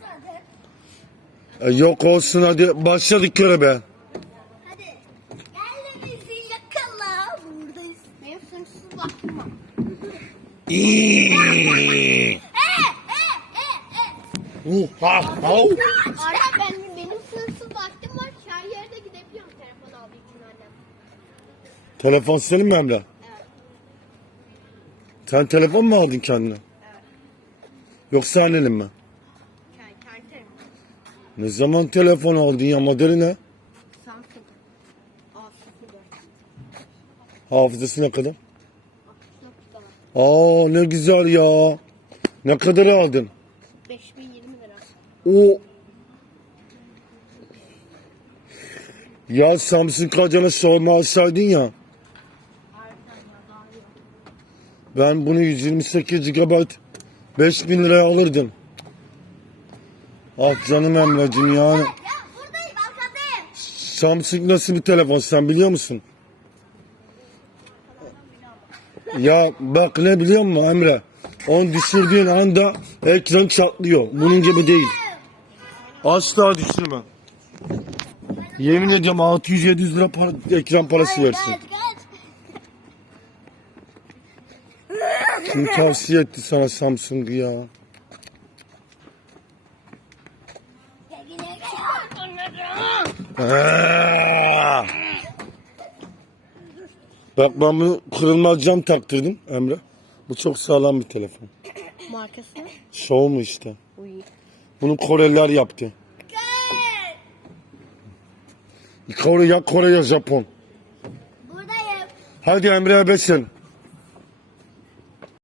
zaten. E, yok olsun hadi başladık göre be. Hadi. Gel de bizi yakala. Buradayız. Benim sınırsız var. İyi. Uh, ha, ha. Arda ben, benim sınırsız vaktim var. Her yerde gidebiliyorum telefon aldığı için annem. Telefon senin mi Emre? Evet. Sen telefon mu aldın kendine? Yoksa annenin mi? Ne zaman telefon aldın ya modeli ne? Samsung. A04. Hafızası ne kadar? 64 Aa ne güzel ya. Ne kadar aldın? 5020 lira. O ya Samsung kacana sorma alsaydın ya. Ben bunu 128 GB 5000 liraya alırdım. Ah canım Emre'cim yani. Ya buradayım arkadayım. Samsung nasıl bir telefon sen biliyor musun? Ya bak ne biliyor musun Emre? Onu düşürdüğün anda ekran çatlıyor. Bunun gibi değil. Asla düşürme. Yemin ediyorum 600-700 lira para, ekran parası versin. Kaç kaç. Kim tavsiye etti sana Samsung'u ya? Bak ben bunu kırılmaz cam taktırdım Emre. Bu çok sağlam bir telefon. Markası ne? Show mu işte? Uy. Bunu Koreliler yaptı. Kore ya Kore ya Japon. Buradayım. Hadi Emre besin.